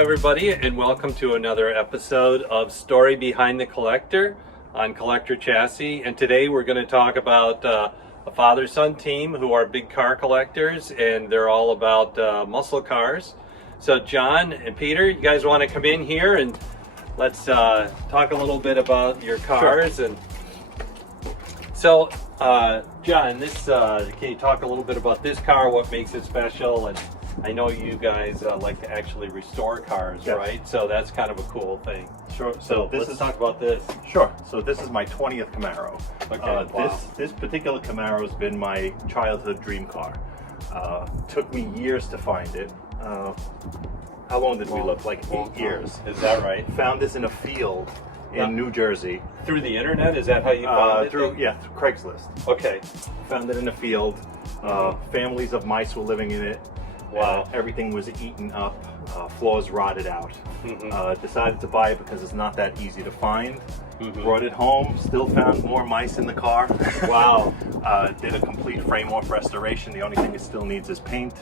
everybody, and welcome to another episode of Story Behind the Collector on Collector Chassis. And today we're going to talk about a father-son team who are big car collectors, and they're all about muscle cars. So John and Peter, you guys want to come in here and let's talk a little bit about your cars. Sure. And so John, this can you talk a little bit about this car, what makes it special? And I know you guys like to actually restore cars, yes, right? So that's kind of a cool thing. Sure. So let's talk about this. Sure. So this is my 20th Camaro. Okay. Wow. This particular Camaro has been my childhood dream car. Took me years to find it. How long did we look? Like 8 years. Is that right? Found this in a field in New Jersey. Through the internet? Is that how you found it? Through Craigslist. Okay. Found it in a field. Families of mice were living in it. Wow. Everything was eaten up, floors rotted out. Decided to buy it because it's not that easy to find. Brought it home, still found more mice in the car. Wow. Did a complete frame-off restoration. The only thing it still needs is paint.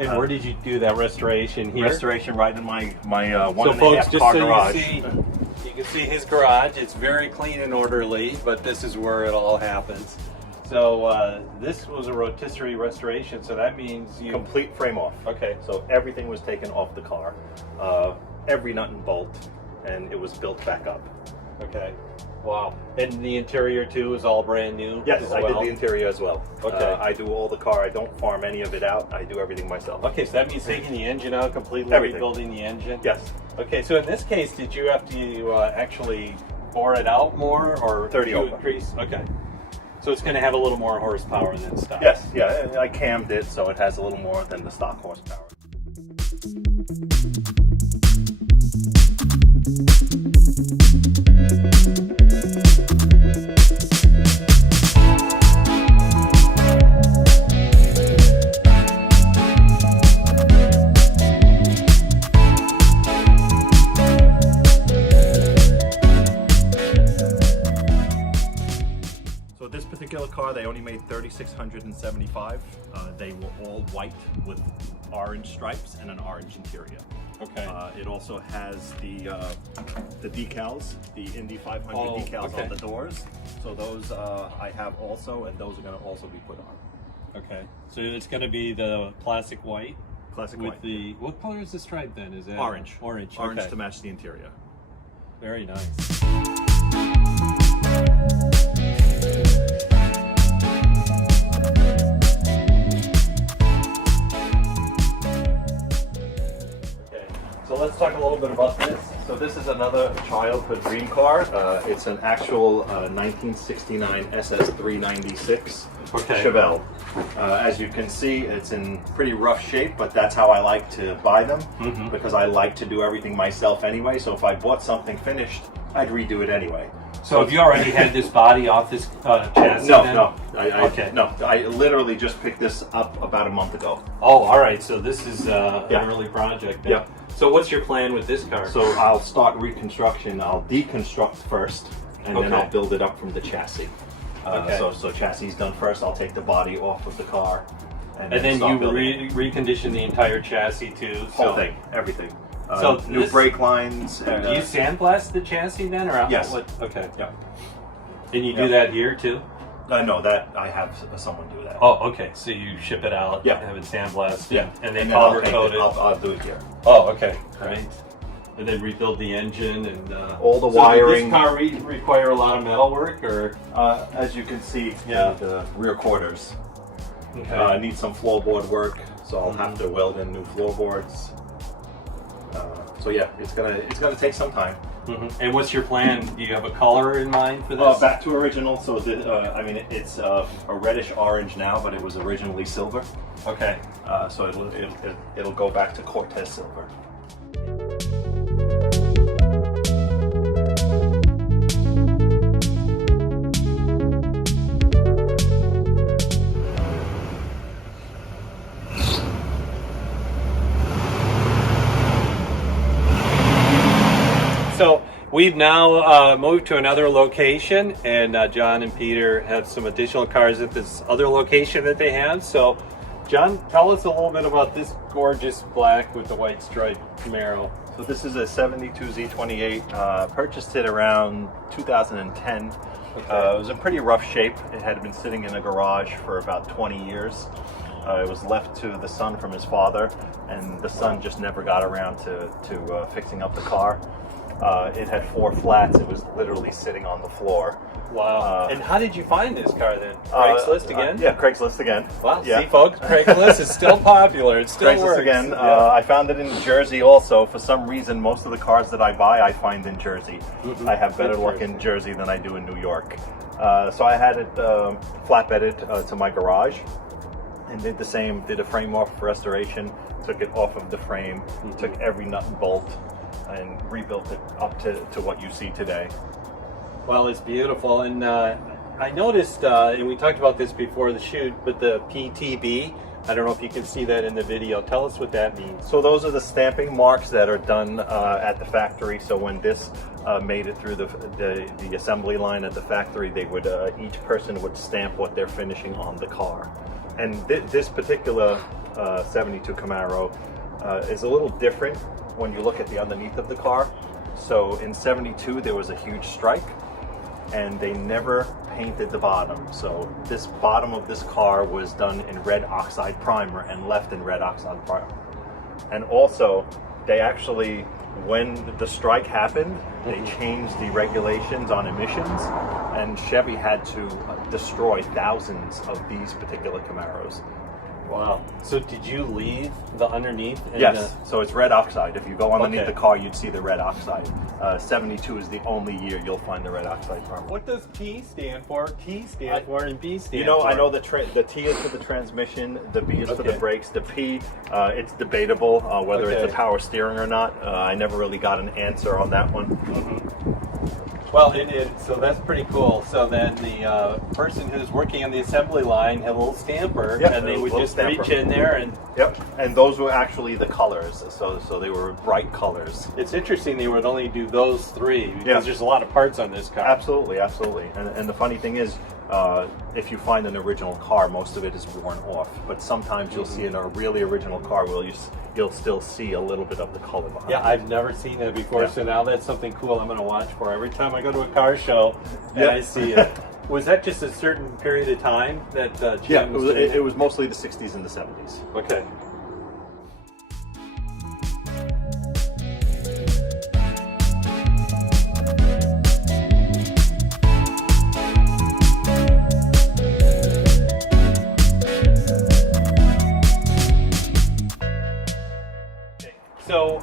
And where did you do that restoration here? Restoration right in my one so and folks, a half just car so garage. You can see his garage. It's very clean and orderly, but this is where it all happens. So this was a rotisserie restoration, so that means you... Complete frame off. Okay. So everything was taken off the car, every nut and bolt, and it was built back up. Okay. Wow. And the interior too is all brand new? Yes, I did the interior as well. Okay. I do all the car. I don't farm any of it out. I do everything myself. Okay, so that means taking the engine out completely, everything. Rebuilding the engine? Yes. Okay, so in this case, did you have to actually bore it out more, or 30 over. Increase? Okay. So it's going to have a little more horsepower than stock. Yes, yeah, I cammed it so it has a little more than the stock horsepower. This particular car, they only made 3,675. They were all white with orange stripes and an orange interior. Okay. It also has the decals, the Indy 500 decals okay. on the doors. So those I have also, and those are going to also be put on. Okay. So it's going to be the classic white. Classic with white. The what color is the stripe then? Is it orange? Orange. Orange okay. to match the interior. Very nice. So let's talk a little bit about this. So this is another childhood dream car. It's an actual 1969 SS396 Chevelle. As you can see, it's in pretty rough shape, but that's how I like to buy them because I like to do everything myself anyway. So if I bought something finished, I'd redo it anyway. So have you already had this body off this chassis? No. Okay. I literally just picked this up about a month ago. Oh, all right. So this is an early project then. Yeah. So what's your plan with this car? So I'll start reconstruction. I'll deconstruct first, and then I'll build it up from the chassis. So chassis is done first. I'll take the body off of the car, and then you recondition the entire chassis too. Whole thing, everything. So new brake lines. Do you sandblast the chassis then, or yes? Okay. Yeah. And you do that here too? No, that I have someone do that. Oh, okay. So you ship it out, have it sandblasted, and then I'll powder coat it. I'll do it here. Oh, okay. Great. And then rebuild the engine and all the wiring. Does this car require a lot of metal work, or as you can see, the rear quarters need some floorboard work, so I'll have to weld in new floorboards. So yeah, it's gonna take some time. And what's your plan? Do you have a color in mind for this? Back to original. So it's a reddish orange now, but it was originally silver. Okay. So it'll go back to Cortez silver. So we've now moved to another location, and John and Peter have some additional cars at this other location that they have. So John, tell us a little bit about this gorgeous black with the white stripe Camaro. So this is a 72 Z28. Purchased it around 2010. It was in pretty rough shape. It had been sitting in a garage for about 20 years. It was left to the son from his father, and the son just never got around to fixing up the car. It had 4 flats. It was literally sitting on the floor. Wow. And how did you find this car then? Craigslist again? Yeah, Craigslist again. Wow. Yeah. See, folks, Craigslist is still popular. It still Craigslist works. again. Yeah. I found it in Jersey also. For some reason, most of the cars that I buy, I find in Jersey. I have better luck in Jersey than I do in New York. So I had it flatbedded to my garage and did the same. Did a frame off restoration, took it off of the frame, took every nut and bolt, and rebuilt it up to what you see today. Well, it's beautiful, and I noticed, and we talked about this before the shoot, but the PTB, I don't know if you can see that in the video. Tell us what that means. So those are the stamping marks that are done at the factory. So when this made it through the assembly line at the factory, they would each person would stamp what they're finishing on the car. And this particular 72 Camaro is a little different when you look at the underneath of the car. So in 72 there was a huge strike, and they never painted the bottom. So this bottom of this car was done in red oxide primer and left in red oxide primer. And also, they actually, when the strike happened, they changed the regulations on emissions, and Chevy had to destroy thousands of these particular Camaros. Wow. So did you leave the underneath? Yes. So it's red oxide. If you go underneath Okay. the car, you'd see the red oxide. 72 is the only year you'll find the red oxide primer. What does P stand for? T stand for, and B stand You know, for? I know the T is for the transmission, the B is for the Okay. brakes, the P, it's debatable whether it's Okay. a power steering or not. I never really got an answer on that one. Well, so that's pretty cool. So then the person who's working on the assembly line had a little stamper, Yep, and they a would little just stamper. reach in there. And Yep, and those were actually the colors, so they were bright colors. it's interesting they would only do those 3 because Yeah. there's a lot of parts on this car. Absolutely, absolutely. And the funny thing is, if you find an original car, most of it is worn off. But sometimes you'll see in a really original car where you'll still see a little bit of the color behind Yeah, it. I've never seen that before, Yeah. so now that's something cool I'm going to watch for every time I go to a car show and Yeah. I see it. Was that just a certain period of time that Yeah, GM was doing it was mostly the 60s and the 70s. Okay. So,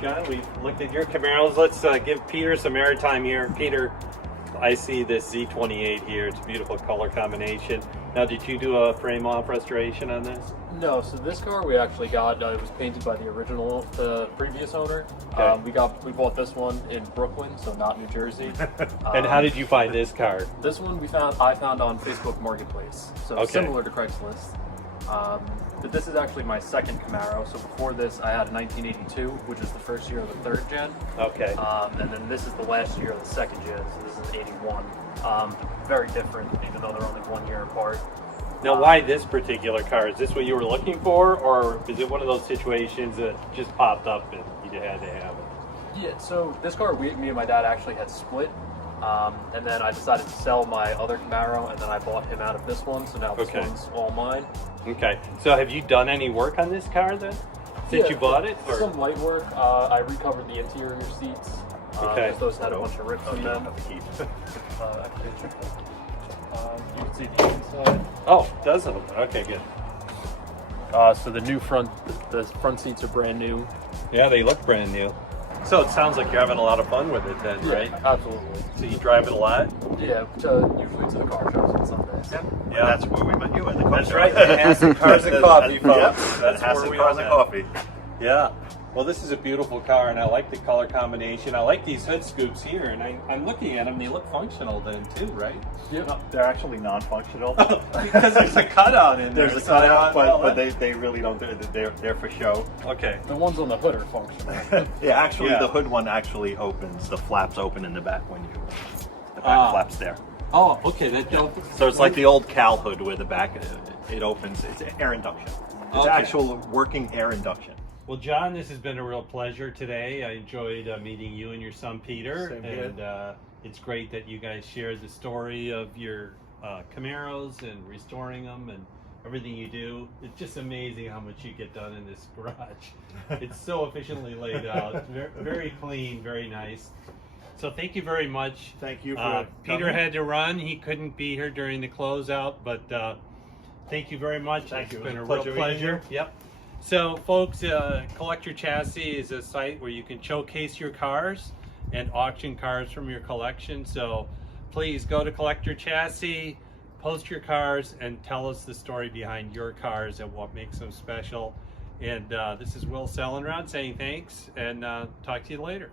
John, we've looked at your Camaros. Let's give Peter some airtime here. Peter, I see this Z28 here. It's a beautiful color combination. Now, did you do a frame-off restoration on this? No, so this car we actually got, it was painted by the previous owner. Okay. We bought this one in Brooklyn, so not New Jersey. And how did you find this car? This one I found on Facebook Marketplace, so Okay. similar to Craigslist. But this is actually my second Camaro. So before this, I had a 1982, which is the first year of the 3rd gen. Okay. And then this is the last year of the 2nd gen, so this is 81. Very different, even though they're only 1 year apart. Now, why this particular car? Is this what you were looking for, or is it one of those situations that just popped up and you had to have it? Yeah, so this car, me and my dad actually had split. And then I decided to sell my other Camaro, and then I bought him out of this one, so now this Okay. one's all mine. Okay. So, have you done any work on this car then, since Yeah, you bought it? Or? Some light work. I recovered the interior seats. Okay. Those had a bunch of rips in them. Keep. You can see the inside. Oh, does it? Okay, good. So the front seats are brand new. Yeah, they look brand new. So it sounds like you're having a lot of fun with it then, right? Absolutely. So you drive it a lot? Yeah, usually to the car shows on Sundays. Yeah. That's where we met you at the car That's show. right. Manhattan Cars and Coffee, folks. Yep, That's Manhattan where we Cars are and now. Coffee. Yeah. Well, this is a beautiful car, and I like the color combination. I like these hood scoops here, and I'm looking at them. They look functional then, too, right? Yep. No, they're actually non-functional. Because there's a cutout in there. There's a so I cutout, thought, well, but they really don't. They're for show. Okay. The ones on the hood are functional. Yeah, actually, Yeah. the hood one actually opens. The flaps open in the back when the back flaps there. Oh, okay. That don't. So it's like the old Cal hood where the back it opens. It's air induction. It's Okay. actual working air induction. Well, John, this has been a real pleasure today. I enjoyed meeting you and your son Peter. Same here. And it's great that you guys shared the story of your Camaros and restoring them and everything you do. It's just amazing how much you get done in this garage. It's so efficiently laid out, very clean, very nice. So thank you very much. Thank you for Peter coming. had to run. He couldn't be here during the closeout, but thank you very much. Thank you. It's been It a was a real pleasure being pleasure. Yep. So folks, Collector Chassis is a site where you can showcase your cars and auction cars from your collection. So please go to Collector Chassis, post your cars, and tell us the story behind your cars and what makes them special. And this is Will Sellenraad saying thanks, and talk to you later.